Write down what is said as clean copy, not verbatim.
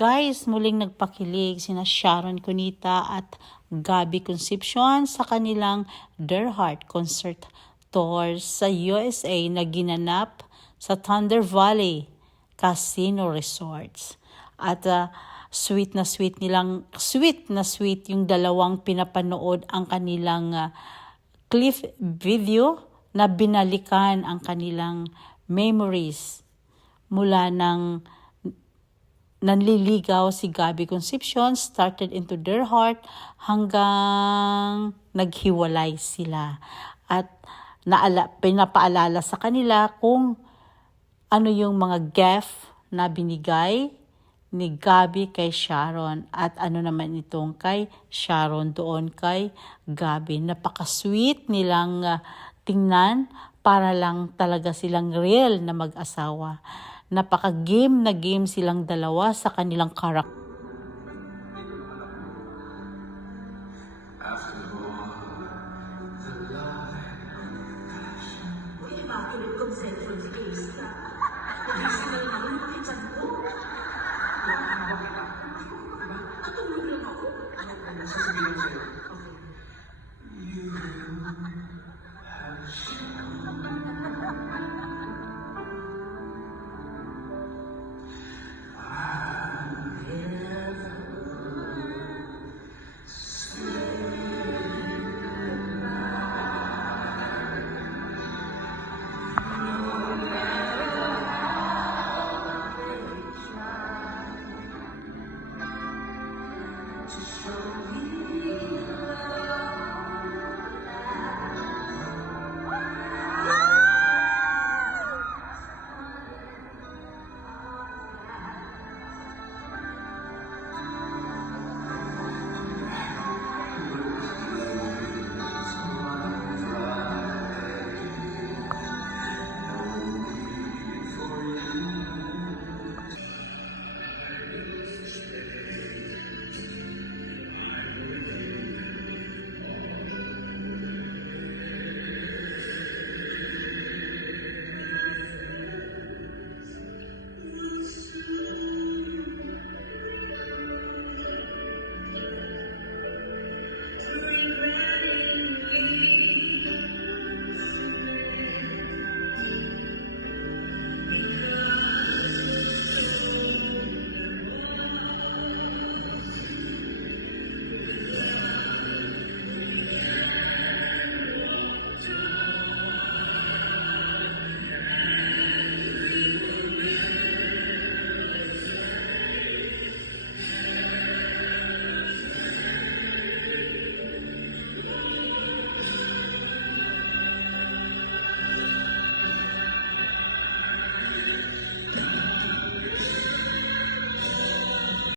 Guys, muling nagpakilig sina Sharon Cunita at Gabby Concepcion sa kanilang Their Heart concert tour sa USA na ginanap sa Thunder Valley Casino Resorts. At sweet na sweet yung dalawang pinapanood ang kanilang clip video na binalikan ang kanilang memories mula ng nanliligaw si Gabby Concepcion, started into Their Heart hanggang naghiwalay sila. At pinapaalala sa kanila kung ano yung mga gift na binigay ni Gabby kay Sharon at ano naman itong kay Sharon doon kay Gabby. Napaka-sweet nilang tingnan, para lang talaga silang real na mag-asawa. Napaka-game na game silang dalawa sa kanilang karakter.